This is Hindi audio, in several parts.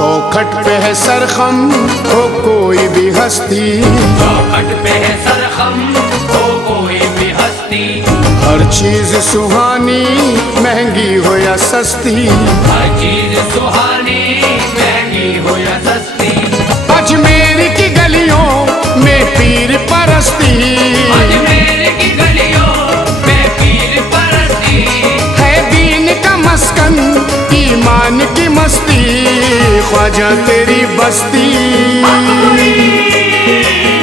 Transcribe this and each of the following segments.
चौखट पे है सरखम हो कोई भी हस्ती, चौखट पे है सरखम हो कोई भी हस्ती। हर चीज सुहानी महंगी हो या सस्ती, हर चीज सुहानी महंगी हो या सस्ती। अजमेर की गलियों में पीर परस्ती, अजमेर की गलियों में पीर परस्ती। है दीन का मस्कन ईमान की मस्ती, ख्वाजा तेरी बस्ती,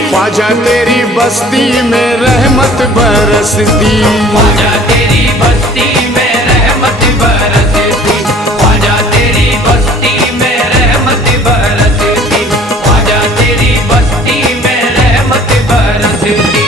ख्वाजा तेरी बस्ती में रहमत बरसती, ख्वाजा तेरी बस्ती में रहमत बरसती। ख्वाजा तेरी बस्ती में रहमत बरसती। ख्वाजा तेरी बस्ती में रहमत बरसती।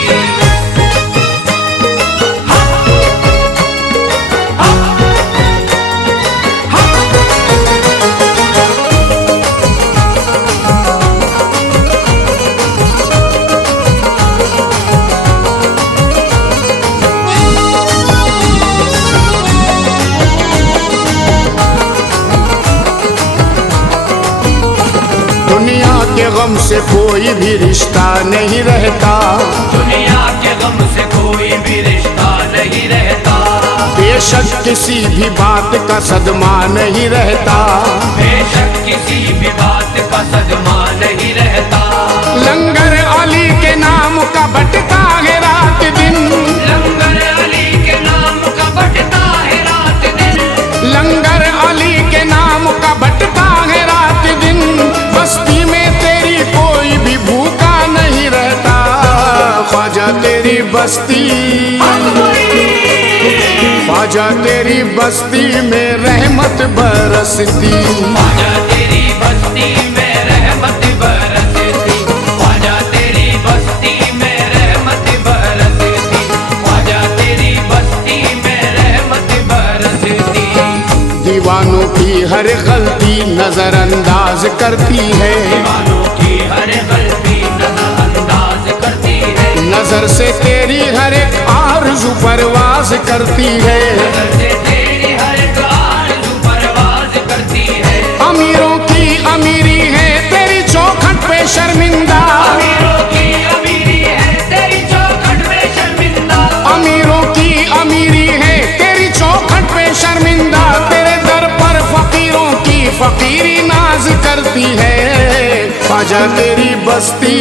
दुनिया के गम से कोई भी रिश्ता नहीं रहता, दुनिया के गम से कोई भी रिश्ता नहीं रहता। बेशक किसी भी बात का सदमा नहीं रहता, बेशक किसी भी बात का सदमा नहीं रहता। लंगर अली के नाम का बटता है रात दिन, लंगर अली के नाम का बटता है रात दिन। लंगर अली के नाम का बटता है रात दिन, बस्ती में तेरी कोई भी भूखा नहीं रहता, ख्वाजा तेरी बस्ती, ख्वाजा तेरी बस्ती में रहमत बरसती, ख्वाजा तेरी बस्ती में रहमत बरसती। ख्वाजा तेरी बस्ती में रहमत बरसती। ख्वाजा तेरी बस्ती में रहमत बरसती। दीवानों की हर गलती नजरअंदाज करती है, दीवानों की हर गलती नजरअंदाज करती है। नजर से तेरी हर एक आरज़ू परवाज करती है, नजर से तेरी हर एक आरज़ू परवाज करती है। अमीरों की अमीरी है तेरी चौखट पे शर्मिंदा, अमीरों की अमीरी है तेरी चौखट पे शर्मिंदा। अमीरों की अमीरी है तेरी चौखट पे शर्मिंदा, तेरे दर पर फकीरों की फकीरी नाज करती है, ख्वाजा तेरी बस्ती,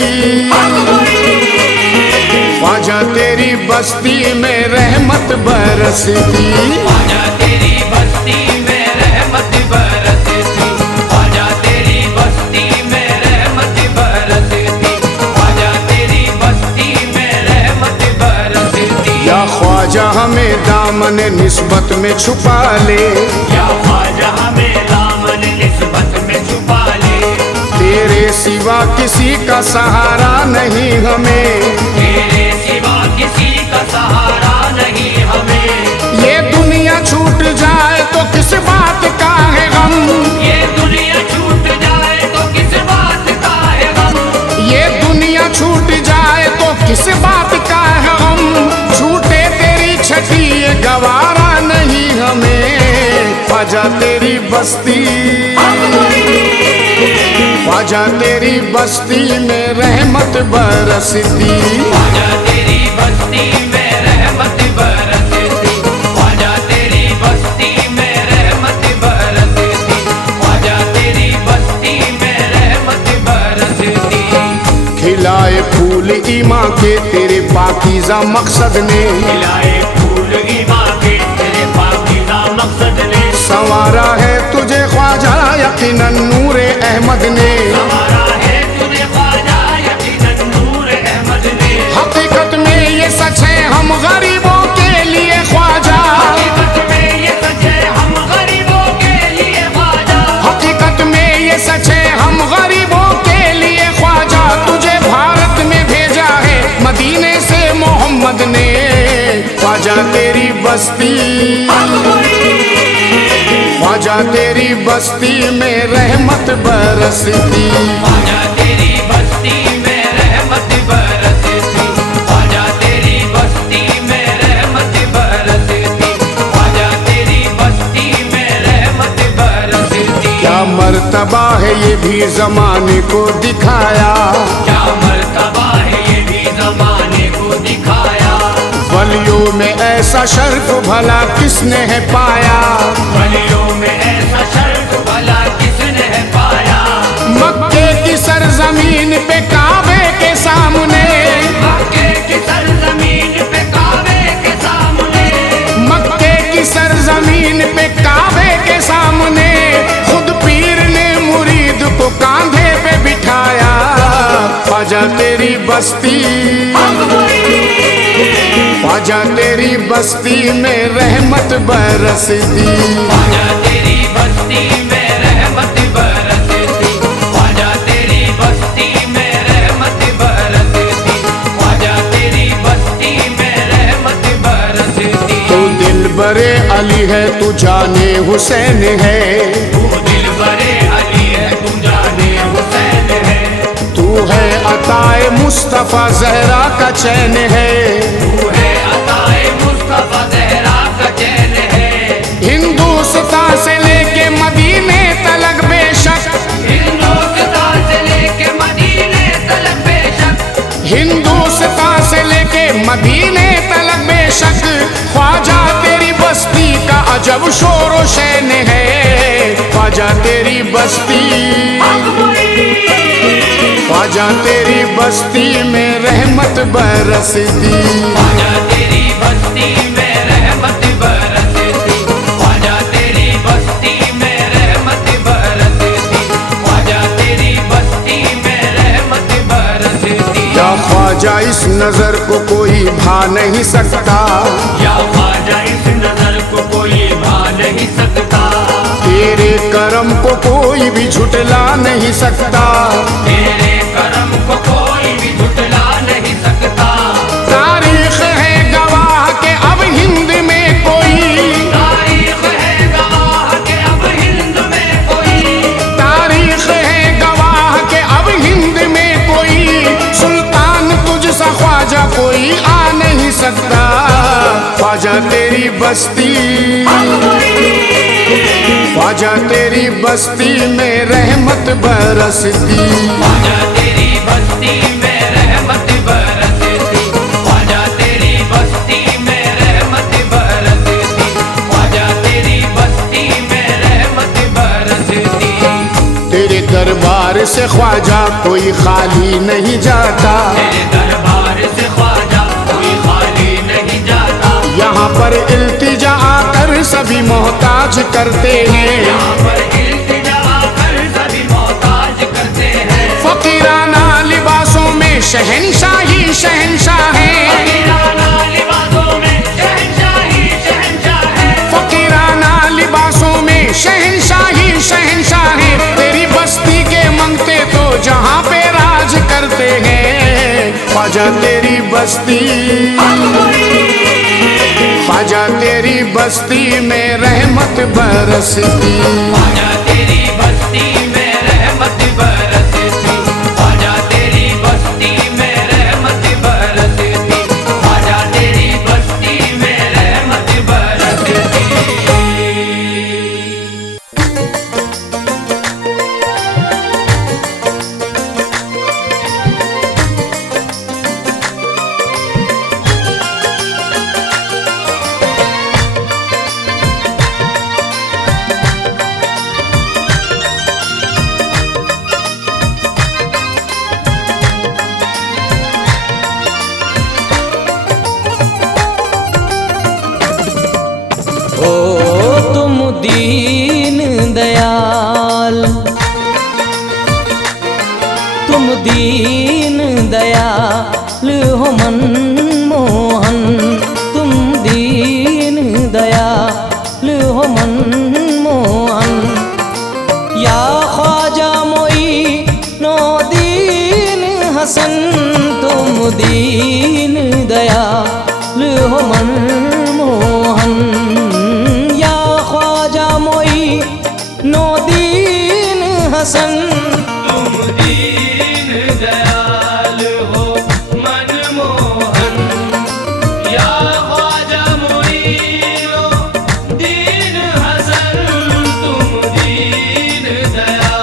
ख्वाजा तेरी बस्ती में रहमत बरसती, ख्वाजा तेरी बस्ती में रहमत बरसती। ख्वाजा तेरी बस्ती में रहमत बरसती। ख्वाजा तेरी बस्ती में रहमत बरसती। या ख्वाजा हमें दामन निस्बत में छुपा ले, या ख्वाजा हमें दामन निस्बत में छुपा ले। तेरे सिवा किसी का सहारा नहीं हमें, तेरे सिवा किसी का सहारा नहीं हमें। ये दुनिया छूट जाए तो किस बात का है गम, ये दुनिया छूट जाए तो किस बात का है गम। ये दुनिया छूट जाए तो किस बात का है गम, छूटे तेरी छठी ये गवारा नहीं हमें, ख्वाजा तेरी बस्ती, ख्वाजा तेरी बस्ती में रहमत बरसती, ख्वाजा तेरी बस्ती में रहमत बरसती। ख्वाजा तेरी बस्ती में रहमत बरसती। ख्वाजा तेरी बस्ती में रहमत बरसती। खिलाए फूल ईमा के तेरे पाकीज़ा मकसद ने, खिलाए फूल ईमा के तेरे पाकीज़ा मकसद ने। संवारा है तुझे ख्वाजा यकीनन नूरे अहमद ने, संवारा है तुझे ख्वाजा यकीनन नूर अहमद ने। हकीकत में ये सच है हम गरीबों के लिए ख्वाजा, हकीकत में ये सच है हम गरीबों के लिए ख्वाजा। हकीकत में ये सच है हम गरीबों के लिए ख्वाजा, तुझे भारत में भेजा है मदीने से मोहम्मद ने, ख्वाजा तेरी बस्ती, ख्वाजा तेरी बस्ती में रहमत बरसती, ख्वाजा तेरी बस्ती में रहमत बरसती। ख्वाजा तेरी बस्ती में रहमत बरसती। ख्वाजा तेरी बस्ती में रहमत बरसती। मर्तबा है ये भी जमाने को दिखाया, क्या मर्तबा है ये भी जमाने को दिखाया। वलियों में ऐसा शर्फ भला किसने है पाया, वलियों में ऐसा शर्फ भला किसने है पाया। मक्के की सरजमीन पे काबे के सामने, मक्के की सरजमीन पे काबे के सामने, मक्के की सरजमीन पे काबे के सामने खुद पीर ने मुरीद को कांधे पे बिठाया। ख्वाजा तेरी बस्ती, ख्वाजा तेरी बस्ती में रहमत बरसती, ख्वाजा तेरी बस्ती में रहमत बरसती, ख्वाजा तेरी बस्ती में रहमत बरसती, ख्वाजा तेरी बस्ती में रहमत बरसती। तू दिल बरे अली है, तू जाने हुसैन है, तू दिल बरे अली है, तू जाने हुसैन है। तू है अताए मुस्तफा ज़हरा का चैन है, तू है अताए मुस्तफा ज़हरा का चैन है। हिंदुस्तान से लेके मदीने तलक बेशक, हिंदुस्तान से लेके मदीने तलक बेशक, हिंदुस्तान से लेके मदीने तलक बेशक, ख्वाजा तेरी बस्ती का अजब शोर शैन है। ख्वाजा तेरी बस्ती, ख्वाजा तेरी बस्ती में रहमत बरसती, ख्वाजा तेरी बस्ती में रहमत बरसती, ख्वाजा तेरी बस्ती में रहमत बरसती, ख्वाजा तेरी बस्ती में रहमत बरसती। या ख्वाजा इस नजर को कोई भा नहीं सकता, या ख्वाजा इस नजर को कोई भा नहीं सकता, तेरे करम को कोई भी झुटला नहीं सकता, तेरे करम को कोई भी झुटला नहीं सकता। तारीख है गवाह के अब हिंद में कोई, तारीख है गवाह के अब हिंद में कोई, तारीख है गवाह के अब हिंद में कोई, सुल्तान तुझसा ख्वाजा कोई आ नहीं सकता। ख्वाजा तेरी बस्ती, ख्वाजा तेरी बस्ती में रहमत बरसती, ख्वाजा तेरी बस्ती में रहमत बरसती, ख्वाजा तेरी बस्ती में रहमत बरसती, ख्वाजा तेरी बस्ती में रहमत बरसती। तेरे दरबार से ख्वाजा कोई खाली नहीं जाता, तेरे दरबार से ख्वाजा कोई खाली नहीं जाता। यहाँ पर इल्तिजा आकर सभी मोहताज करते हैं, यहाँ पर इल्तिजा आकर सभी मोहताज करते हैं। फकीराना लिबासों में शहंशाही शहंशाह है, फकीराना लिबासों में शहंशाही शहंशाह है, फकीराना लिबासों में शहंशाही शहंशाह है। तेरी बस्ती के मंगते तो जहाँ पे राज करते हैं। ख्वाजा तेरी बस्ती, ख्वाजा तेरी बस्ती में रहमत बरसती, ख्वाजा तेरी बस्ती में रहमत बरसती, ख्वाजा तेरी बस्ती में रहमत बरसती, ख्वाजा तेरी बस्ती में रहमत बरसती। ओ तुम दीन दयाल, तुम दीन दयाल हो मनमोहन, तुम दीन दयाल हो मनमोहन। या ख्वाजा मोई नो दीन हसन, तुम दीन दयाल हो मनमोहन। या ख्वाजा मोई नो दीन हसन, तुम दीन दयाल हो मनमोहन। या ख्वाजा मोइनो दीन हसन, तुम दीन दयाल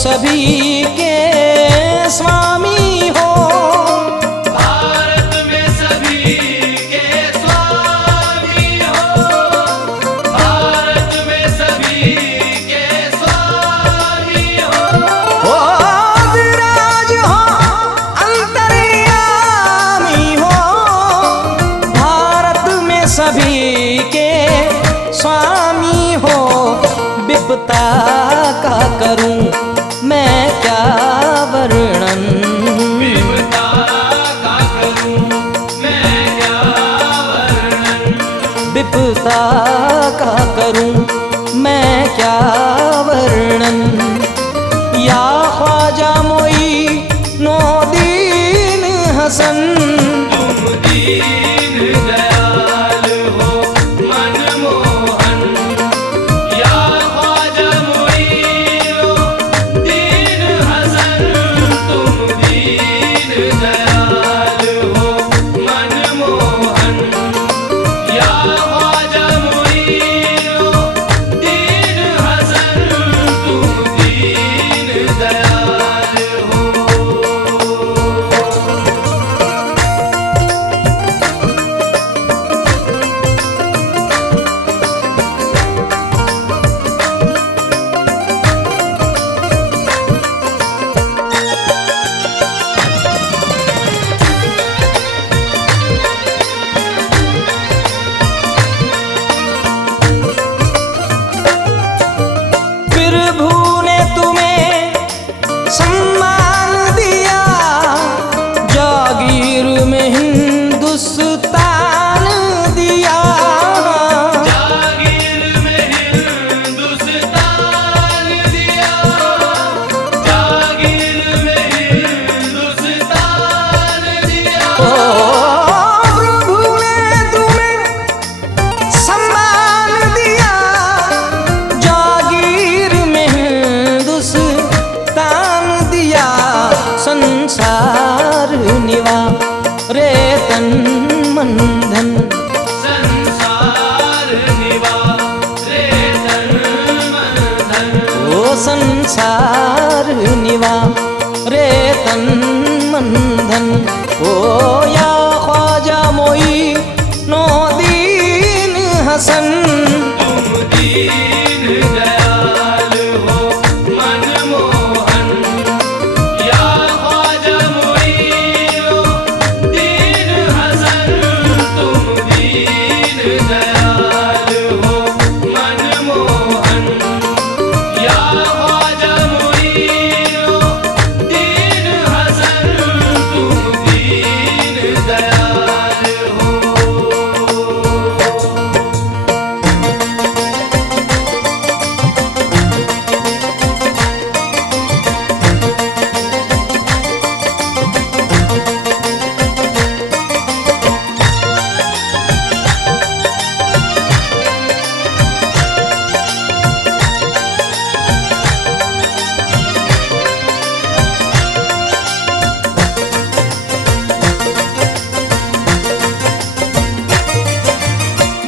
सभी के स्वामी हो। भारत में सभी के स्वामी हो, भारत में सभी के स्वामी हो। ओ विराज हो अंतर्यामी हो, भारत में सभी के स्वामी हो। विपता का करूं मैं क्या वर्णन, विपदा का करूं मैं क्या वर्णन, विपता का करूं मैं क्या वर्णन। या ख्वाजा मोई नो दीन हसन, तुम दीन दयाल हो मनमोहन। या ख्वाजा मोइनो दीन हसन, तुम दीन दयाल हो मनमोहन। या ख्वाजा मोइनो दीन हसन, तुम दीन दयाल हो। प्रभु ने तुम्हें सम्मान दिया, जागीर में हिंदुस्तान दिया। जागीर में हिंदुस्तान दिया, जागीर में हिंदुस्तान दिया। ओ प्रभु ने तुम्हें सम्मान दिया, जागीर में हिंदुस्तान दिया। संसार निवा रे तन मन धन, संसार निवा रे तन मन धन। ओ संसार निवा रे तन मन धन। ओ या ख्वाजा मोई नो दीन हसन, तुम दीन दयाल हो मनमोहन। या ख्वाजा मोइनो दीन हसन, तुम दीन दयाल हो मनमोहन। या ख्वाजा मोइनो दीन हसन, तुम दीन दयाल हो।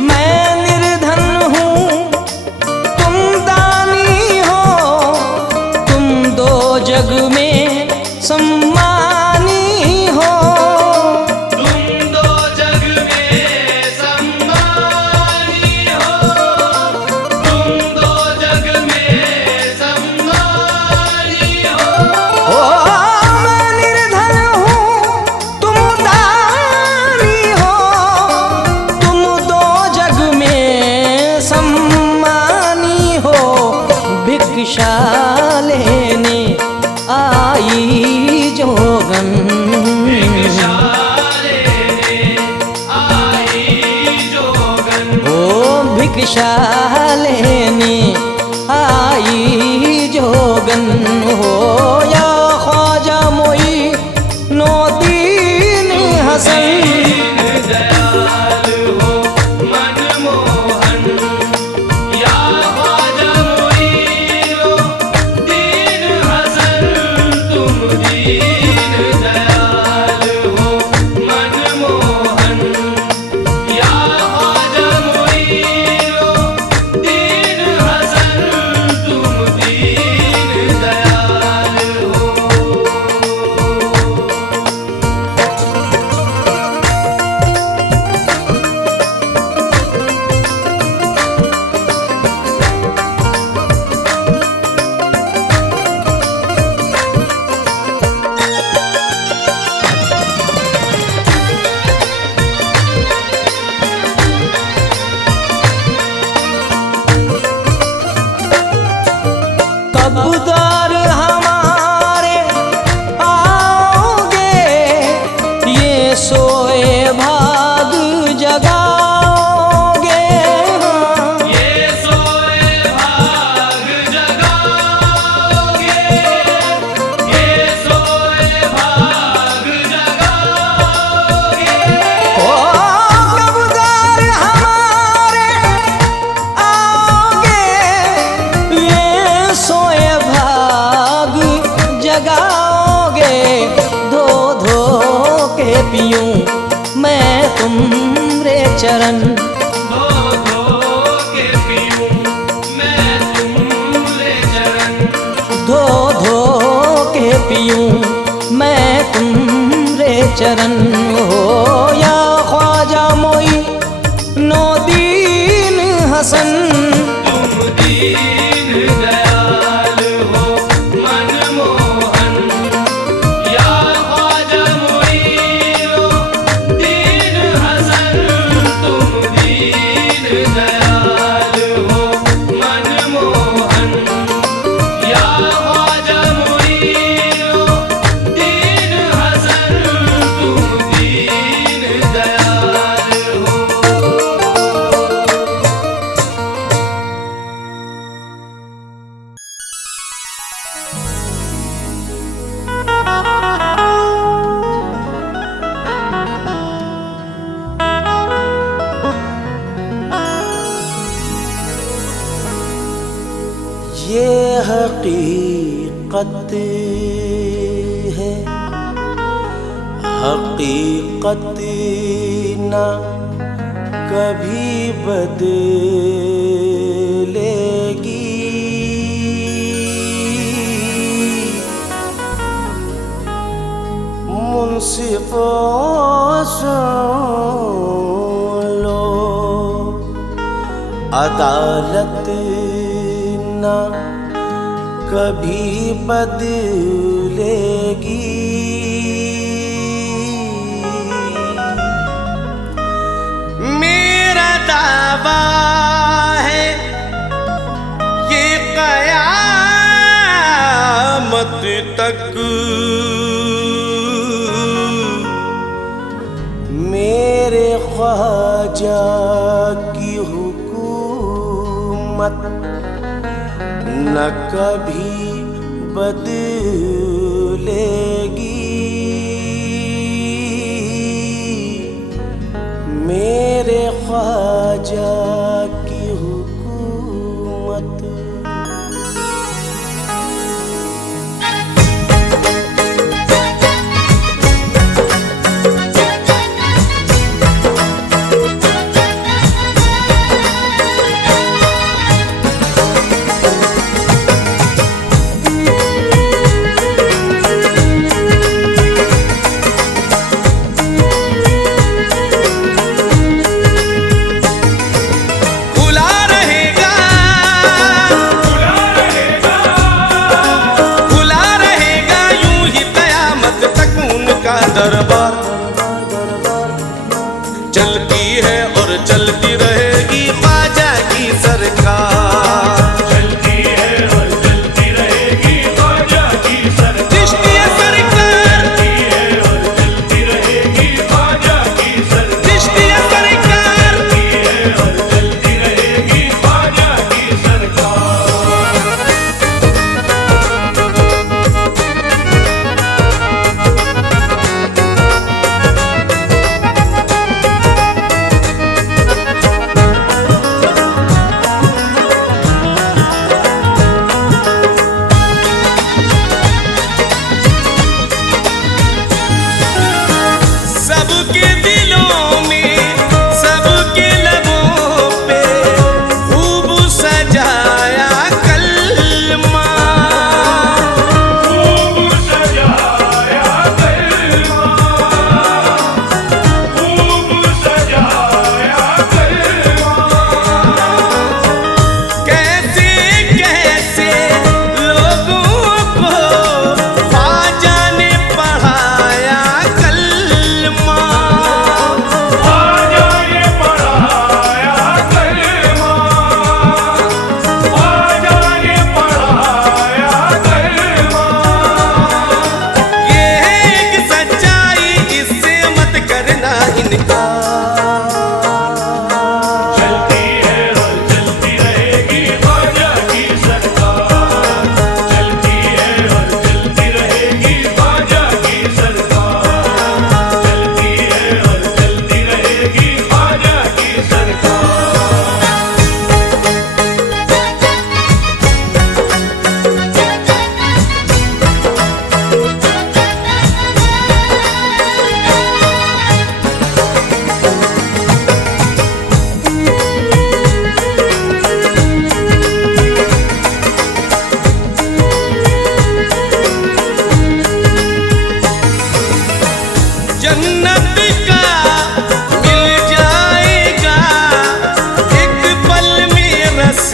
मैं निर्धन हूँ तुम दानी हो, तुम दो जग में सम्मानी हो। तुम दो जग में सम्मानी हो, तुम दो जग में सम्मानी हो। ओ मैं निर्धन हूँ तुम दानी हो, तुम दो जग में सम्मानी हो। भिक्षा लेने आई जोगन, भिक्षा लेने आई जोगन। ओ भिक्षा लेने आई जोगन हो। या ख्वाजा मोई नो दीन हसन, दीन दयाल हो मनमोहन। या ख्वाजा मोइनो दीन हसन, तुम दीन दयाल हो मनमोहन। या ख्वाजा मोइनो दीन हसन, तुम दीन दयाल कबूतर हमारे आओगे, ये सोए भाग जगाओगे। ये सोए भाग जगाओगे, ये सोए भाग जगाओगे। ओ कबूतर हमारे आओगे, ये सोए भाग जगाओगे। धो धो के पीऊं मैं तुमरे चरण, धो धो के पीऊं मैं तुमरे चरण, धो धो के पीऊं मैं तुमरे चरण। हो या ख्वाजा मोई नो दीन हसन, तुम दीन दयाल हो मनमोहन। या ख्वाजा मोइनो दीन हसन, तुम दीन दयाल हो मनमोहन। या ख्वाजा मोइनो दीन हसन, तुम दीन दयाल हो। ये हकीकत है, हकीकत ना कभी बदलेगी। मुंसिफों सुन लो, अदालत ना कभी बदलेगी। मेरा दावा है ये क़यामत तक, मेरे ख्वाजा की हुकूमत न कभी बदलेगी। मेरे ख्वाजा की हुकूमत।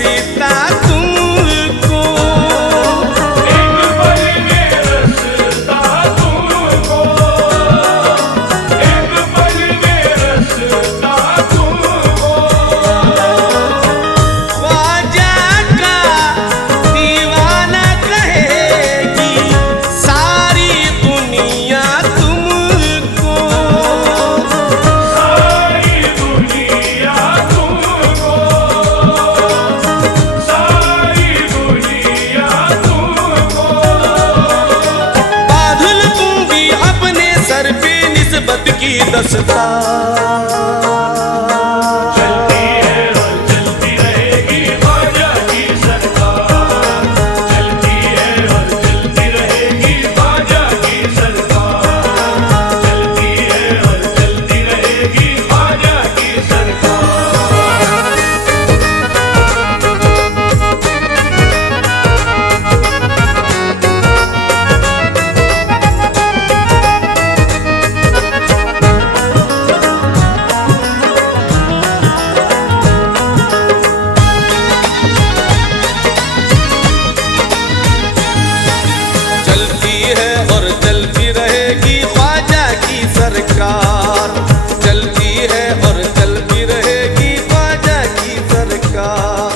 जीता तुमको। एक पल में रसता तुमको, एक पल में रसता तुमको। ख्वाजा का दीवाना कहेगी सारी दुनिया तुमको। सारी दुनिया तुमको, सारी दुनिया तुमको। बादल दूंगी अपने सर पे निस्बत की दस्तार। चलती है और चलती रहेगी ख्वाजा की सरकार, चलती है और चलती रहेगी ख्वाजा की सरकार, चलती है और चलती रहेगी ख्वाजा की सरकार। चलती है और चलती रहेगी ख्वाजा की सरकार, चलती है और चलती रहेगी ख्वाजा की सरकार,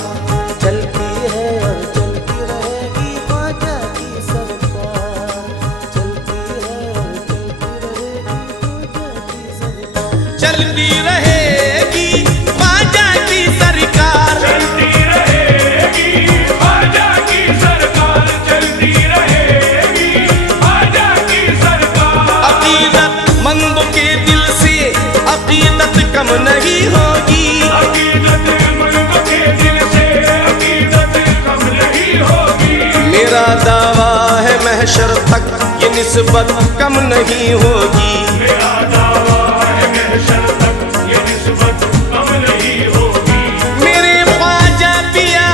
चलती है और चलती रहेगी ख्वाजा की सरकार, चलती है और चलती रहेगी ख्वाजा की सरकार। चलती रहेगी ख्वाजा की सरकार, चलती रहेगी ख्वाजा की सरकार। अकीदत मंदों के दिल से अकीदत कम नहीं होगी। अकीदत मंदों के दिल से अकीदत कम नहीं होगी। मेरा दावा है महशर तक ये निस्बत कम नहीं होगी। मेरा दावा है महशर तक ये निस्बत कम नहीं होगी। मेरे ख्वाजा पिया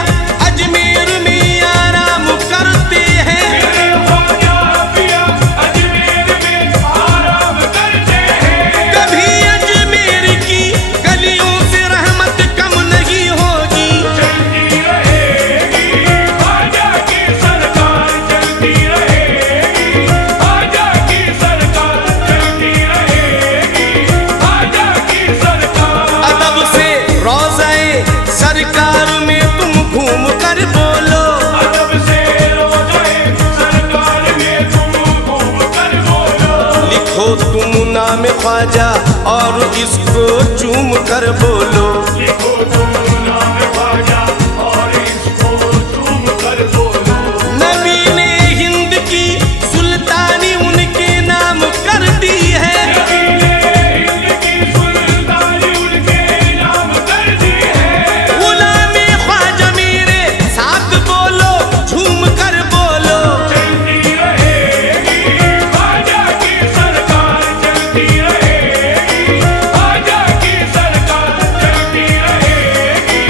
अजमेर में आराम करते हैं। मेरे ख्वाजा पिया अजमेर में आराम करते हैं। कभी अजमेर की गलियों से रहमत कम नहीं होगी। चलती रहेगी ख्वाजा की सरकार, चलती रहेगी ख्वाजा की सरकार, चलती रहेगी ख्वाजा की सरकार। अदब से रोज़ाए सरकार में तुम घूम कर बोलो। अदब से रोज़ाए सरकार में तुम घूम कर बोलो। लिखो तुम नाम ख्वाजा और इसको चूम कर बोलो। लिखो तुम नाम ख्वाजा और इसको चूम कर बोलो। नबी ने हिंद की सुल्तानी उनके नाम कर दी है। नबी ने हिंद की सुल्तानी उनके नाम कर दी है। गुलामी ख्वाजा मेरे साथ बोलो, झूम कर बोलो। चलती रहेगी ख्वाजा की सरकार, चलती रहेगी ख्वाजा की सरकार, चलती रहेगी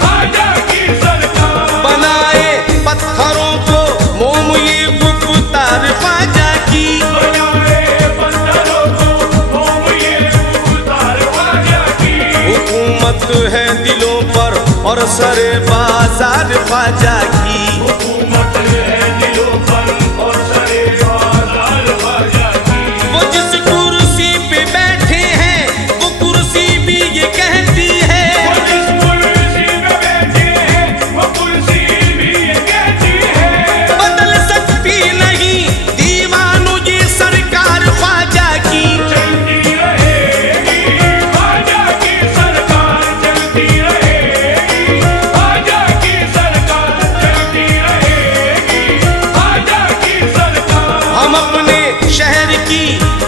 ख्वाजा की सरकार। बनाए पत्थरों को मोम ये गुफ्तार ख्वाजा की। बनाए पत्थरों को मोम ये गुफ्तार ख्वाजा की। हुकूमत है दिलों पर और सरे बाजार ख्वाजा की। हुकूमत है दिलों पर और सरे बाजार ख्वाजा की। वो जिस कुर्सी पे बैठे हैं वो कुर्सी भी ये कहती है। वो जिस कुर्सी पे बैठे हैं वो कुर्सी भी ये कहती है। बदल सकती नहीं दीवानों ये सरकार ख्वाजा की। चलती रहेगी ख्वाजा की सरकार, चलती रहेगी ख्वाजा की सरकार, चलती रहेगी ख्वाजा की सरकार। हम अपने शहर की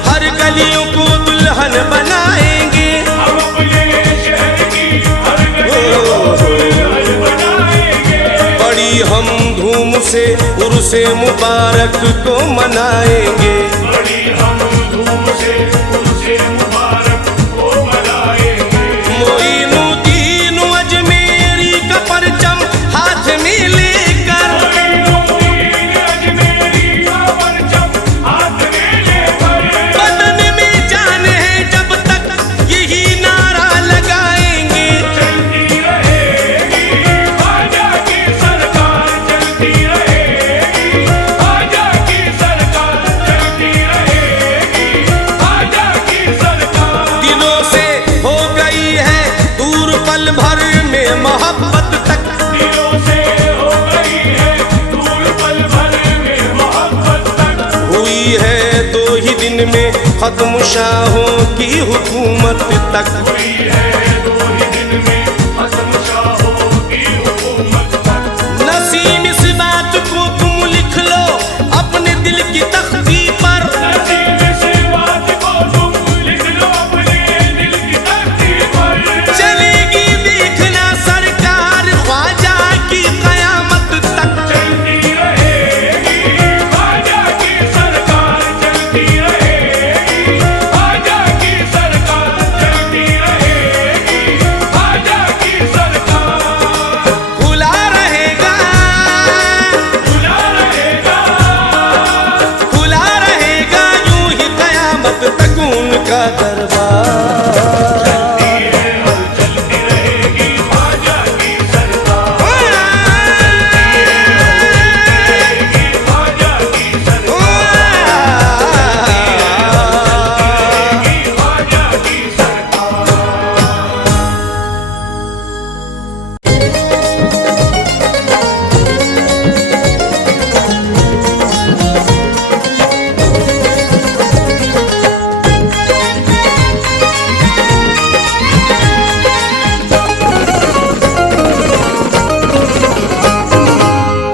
हर गलियों को दुल्हन बनाएंगे। हम अपने शहर की हर गली को दुल्हन बनाएंगे। बड़ी हम धूम से उर्से मुबारक को मनाएंगे। बड़ी हम धूम से उनसे मुबारक को मनाएंगे। मोइनुद्दीन अजमेरी का परचम हाथ में लेकर मोइनुद्दीन अजमेरी का परचम हाथ में लेकर। बदन में जान है जब तक यही नारा लगाएंगे। चलती रहेगी ख्वाजा दिन में खत्म शाहों की हुकूमत तक। हुई है 2 ही दिन में खत्म शाहों की हुकूमत तक। नसीम इस बात को तुम लिख लो अपने दिल की तख्ती पर। नसीब से बात को तुम लिख लो अपने दिल की तख्ती पर। चलेगी देखना सरकार ख्वाजा की कयामत तक। चलती रहेगी ख्वाजा की सरकार, चलती रहेगी ख्वाजा की सरकार, चलती रहेगी ख्वाजा की सरकार। खुला रहेगा खुला रहेगा खुला रहेगा यूं ही कयामत तक उनका दरबार। चलती है और चलती रहेगी ख्वाजा की सरकार, रहेगी ख्वाजा की सरकार, रहेगी ख्वाजा की सरकार।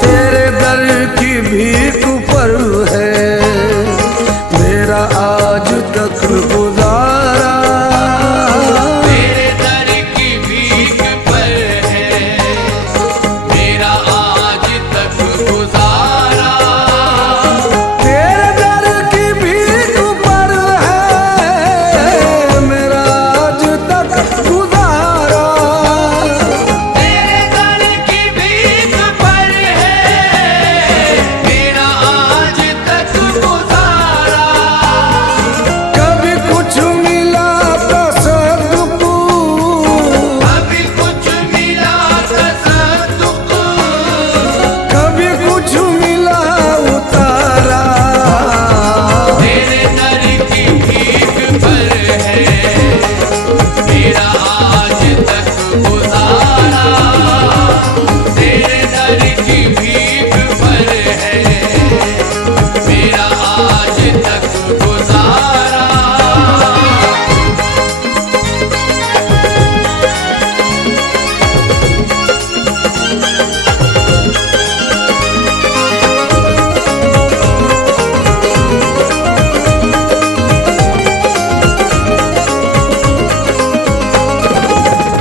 तेरे दर की भीख पर है मेरा आज तक गुजारा। तेरे दर की भीख पर है मेरा आज तक गुजारा। तेरे दर की भीख पर है मेरा आज तक गुजारा। तेरे दर की भीख पर है मेरा आज तक गुजारा। कभी कुछ मिला तसद्दुक़, कभी कुछ मिला तसद्दुक़, कभी कुछ मिला उतारा। तेरे दर की भीख पर है मेरा आज तक गुजारा। तेरे दर की भीख पर है मेरा आज तक गुजारा।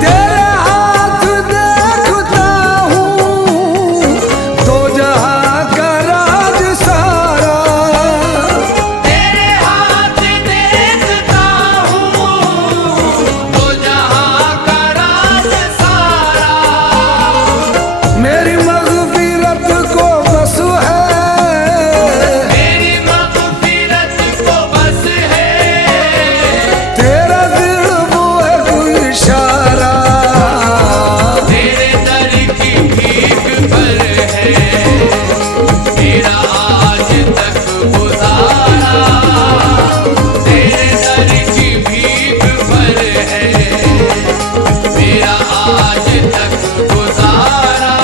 तेरे हाथ देखता हूँ तो जहाँ का राज सारा। तेरे हाथ देखता हूँ तो जहाँ का राज सारा। मेरी मग़फ़िरत को बस है मेरी मग़फ़िरत को बस है तेरा दिल वो है कोई इशारा। तेरे दर की भीख पर है मेरा आज तक गुजारा। तेरे दर की भीख पर है मेरा आज तक गुजारा।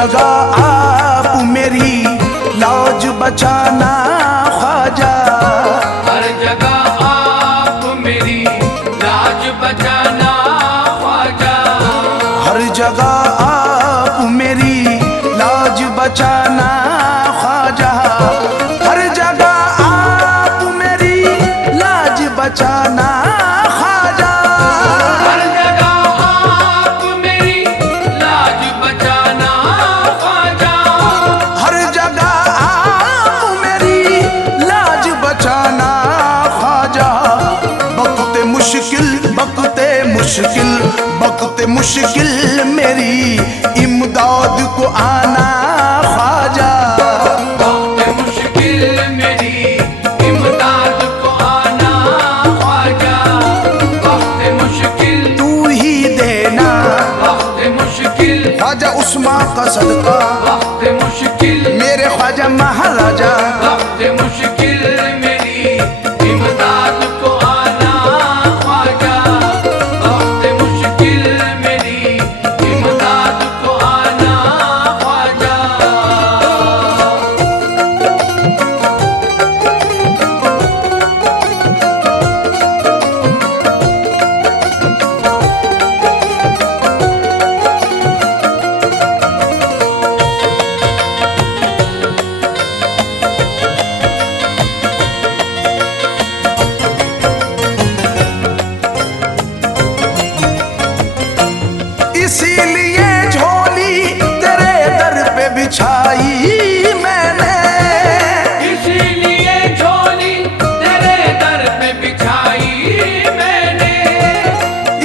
जगह आप मेरी लाज बचाना ख्वाजा, हर जगह आप मेरी लाज बचाना ख्वाजा, हर जगह आप मेरी लाज बचाना ख्वाजा, हर जगह आप मेरी लाज बचाना ख्वाजा, हर जगह आप मेरी लाज बचाना ख्वाजा, हर जगह आप मेरी लाज बचाना ख्वाजा। वक्त मुश्किल वक्त मुश्किल वक्त मुश्किल मेरी इमदाद को आना ख्वाजा, वक्त मुश्किल मेरी इमदाद को आना ख्वाजा, वक्त मुश्किल तू ही देना वक्त मुश्किल, ख्वाजा उस्मान का सदका, वक्त मुश्किल मेरे ख्वाजा महाराजा, वक्त मुश्किल मेरी इमदाद को आना ख्वाजा, वक्त मुश्किल मेरी इमदाद को आना ख्वाजा। इसीलिए झोली तेरे दर पे बिछाई मैंने, इसीलिए झोली तेरे दर पे बिछाई मैंने,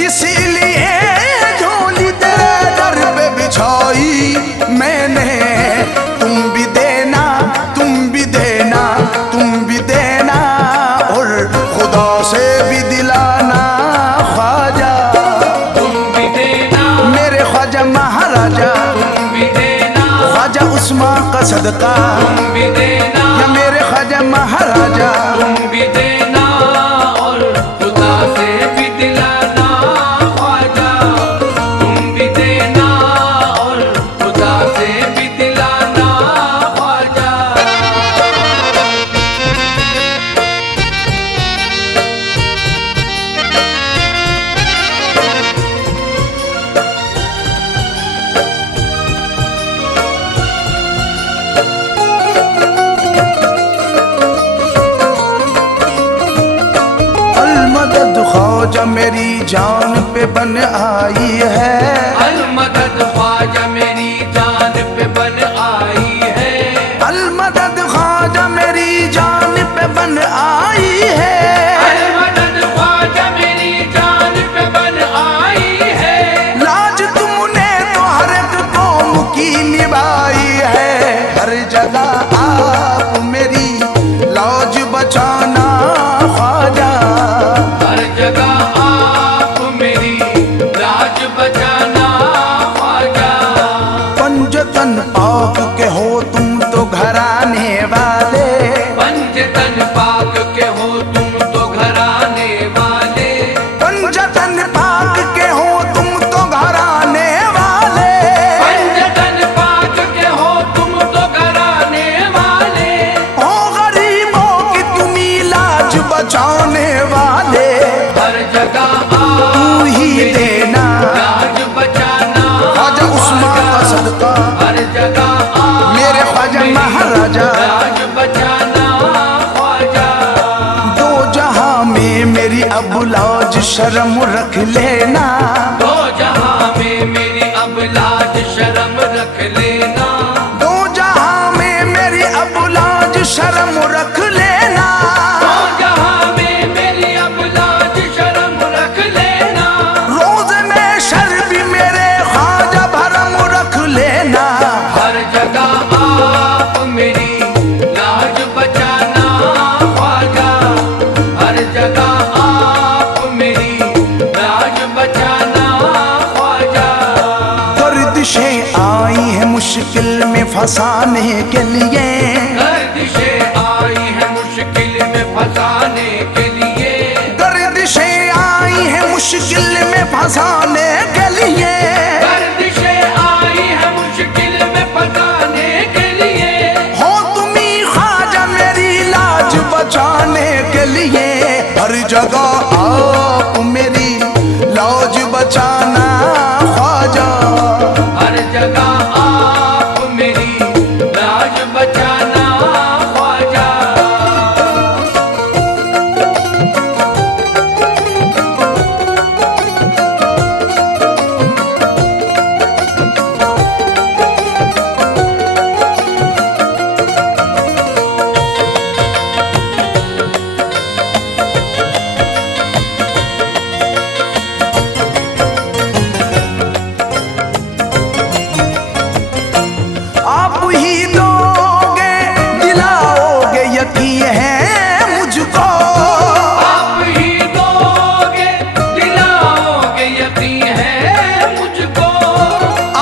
इसीलिए झोली तेरे दर पे बिछाई मैंने। तुम भी देना तुम भी देना तुम भी देना और खुदा से भी दिलाना ख्वाजा, तुम भी देना मेरे ख्वाजा महाराजा, तुम भी देना ख्वाजा उस्मान का सदका, तुम भी देना या मेरे ख्वाजा महाराजा, तुम भी देना और खुदा से भी दिलाना ख्वाजा, तुम भी देना और खुदा से भी दिलाना ख्वाजा। अलमदद ख्वाजा मेरी जान पे बन आई है, अलमदद ख्वाजा मेरी जान पे बन आई है, अलमदद ख्वाजा मेरी जान पे बन आई है, अलमदद ख्वाजा मेरी जान पे बन आई है, लाज तुमने तो हर एक कौम की निभाई है, हर जगह आप मेरी लाज बचाना ख्वाजा, हर जगह आप मेरी लाज बचाना ख्वाजा, पंजतन पाक के हो तुम तो घराने वाले, पंजतन पाक के हो तुम तो घराने वाले, पंजतन पाक के हो तुम तो घराने वाले, पंजतन पाक के हो तुम तो घराने वाले, हो गरीबों की तुम लाज बचाने वाले, हर जगह तू आप ही मेरी देना लाज बचाना ख्वाजा उस्मान का सदका, हर जगह आप मेरे ख्वाजा मेरी महाराजा, लाज बचाना ख्वाजा। दो जहां में मेरी अब लाज शर्म रख लेना, दो जहां में मेरी अब लाज शर्म रख लेना, दो जहां में मेरी अब लाज शर्म रख लेना, दो जहां में मेरी अब लाज शर्म रख लेना, रोज में शर भी मेरे ख्वाजा भरम रख लेना, हर जगह आप मेरी लाज बचाना ख्वाजा, हर जगह आप मेरी लाज बचाना ख्वाजा। गर्दिशें आई हैं मुश्किल में फंसाने के लिए, गर्दिशें आई है मुश्किल में फंसाने के लिए, गर्दिशें आई हैं मुश्किल में फंसाने के लिए, गर्दिशें आई है मुश्किल में जगह आप मेरी लौज बचाना ख्वाजा। हर जगह आप मेरी लाज बचाना ख्वाजा। आप ही दोगे दिलाओगे यकीन है मुझको। आप ही दोगे दिलाओगे यकीन है मुझको।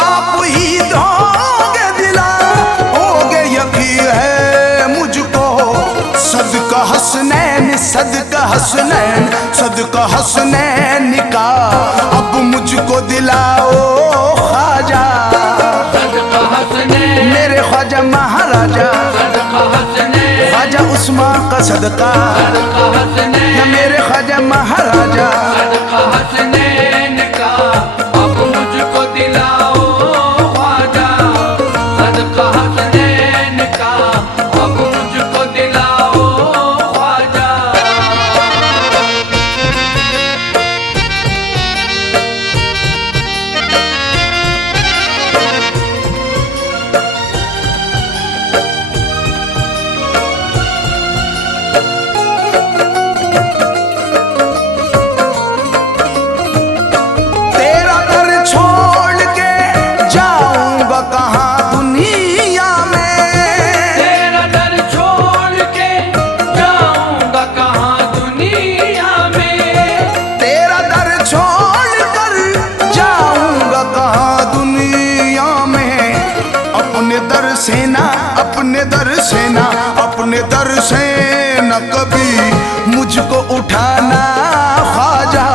आप ही दोगे दिलाओगे यकीन है मुझको। सदका हसनैन सदका हसनैन सदका हसनैन का अब मुझको दिलाओ ख्वाजा। सदका हसने मेरे ख्वाजा महाराजा सदका हसने ख्वाजा उस्मान का सदका सदका हसने या मेरे ख्वाजा महाराजा। सदका हसनैन का अब मुझको दिलाओ ख्वाजा। सदका हसनैन का अब मुझको दिलाओ ख्वाजा। तेरा दर छोड़ के जाऊंगा कहाँ दुनिया में। तेरा दर छोड़ के जाऊंगा कहाँ दुनिया में। तेरा दर छोड़ कर जाऊंगा कहाँ दुनिया में। अपने दर से ना अपने दर से ना अपने दर से न कभी मुझको उठाना ख्वाजा।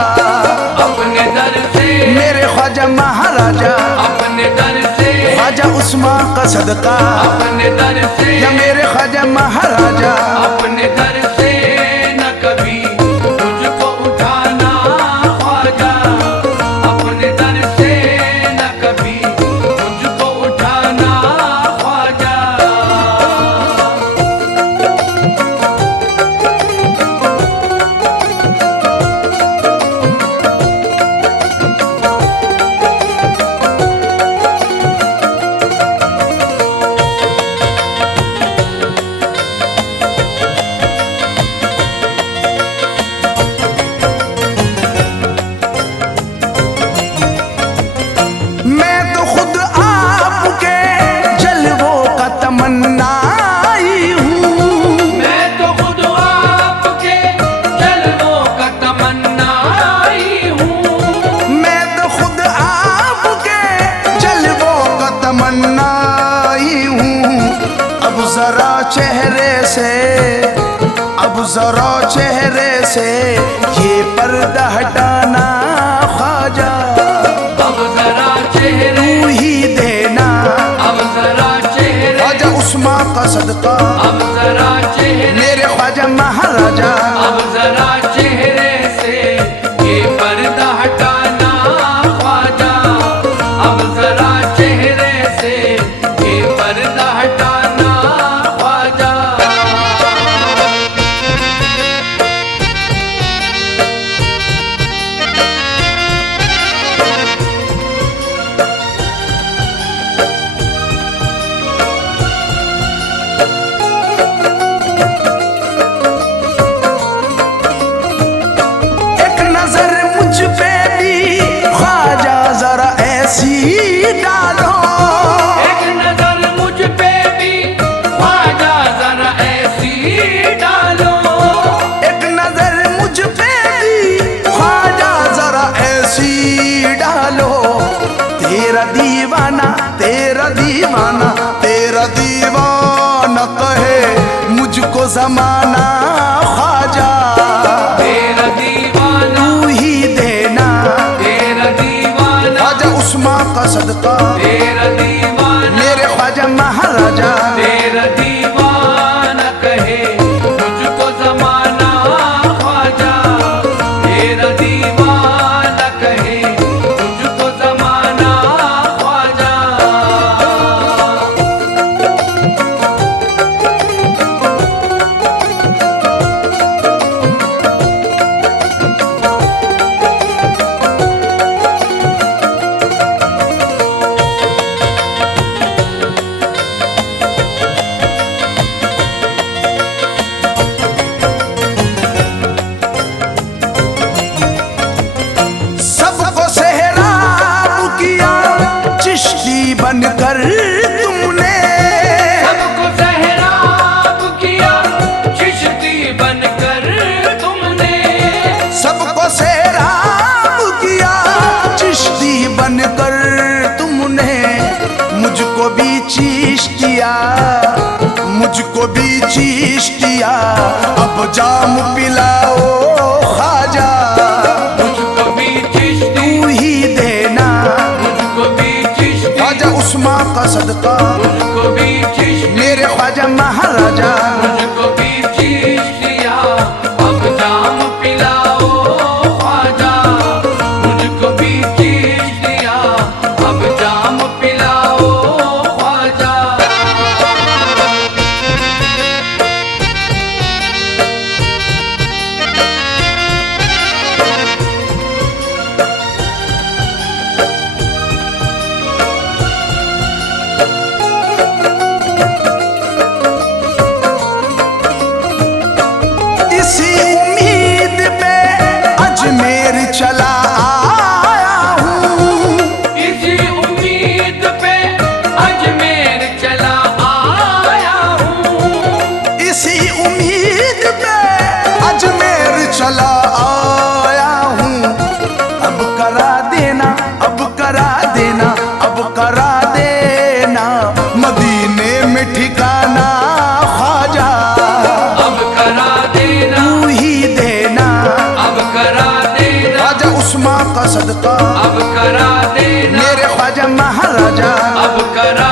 अपने दर से मेरे ख्वाजा महाराजा अपने दर से ख्वाजा उस्मान का सदका अपने दर से या मेरे ख्वाजा महाराजा। अपने दर से न कभी मुझको उठाना ख्वाजा। अपने दर से न कभी मुझको उठाना ख्वाजा। मैं तो खुद आपके जलवों का तमन्नाई हूँ। मैं तो खुद आपके जलवों का तमन्नाई हूँ। मैं तो खुद आपके जलवों का तमन्नाई हूँ। अब जरा चेहरे से अब जरा चेहरे से ये पर्दा हटाना ख्वाजा। अब जरा चेहरे तू ही देना अब जरा चेहरे ख्वाजा उस्मान का सदका अब जरा चेहरे मेरे ख्वाजा महाराजा। अब जरा चेहरे से ये पर्दा हटाना ख्वाजा। अब जरा चेहरे से ये पर्दा हटाना ख्वाजा। एक नजर मुझ पे भी ख्वाजा जरा ऐसी डालो। एक नजर मुझ पे भी ख्वाजा जरा ऐसी डालो। एक नजर मुझ पे भी ख्वाजा जरा ऐसी डालो। तेरा दीवाना तेरा दीवाना तेरा दीवाना कहे मुझको जमाना ख्वाजा। तेरा दीवाना तू ही देना तेरा दीवाना ख्वाजा उस्मान का सदका तेरा दीवाना मेरे ख्वाजा महाराजा। तेरा दीवाना कहे मुझको जमाना ख्वाजा। चिश्तिया अब जाम पिलाओ ख्वाजा मुझको भी चिश्ती तू ही देना मुझको भी चिश्ती ख्वाजा उस्मा का सदका मुझको भी चिश्ती मेरे ख्वाजा महाराजा मुझको भी चिश्तिया अब जाम पिलाओ ख्वाजा मुझको भी चिश्तिया अब जाम पिलाओ ख्वाजा इसी उम्मीद पे अजमेर चला आया हूँ इसी उम्मीद पे अजमेर चला आया हूँ इसी उम्मीद पे अजमेर चला आया हूँ अब करा देना अब करा देना अब करा देना मदीने में ठिकाना ख्वाजा अब करा देना तू ही देना अब करा देना ख्वाजा उस्मा का सदका अब करा देना मेरे ख्वाजा महाराजा अब करा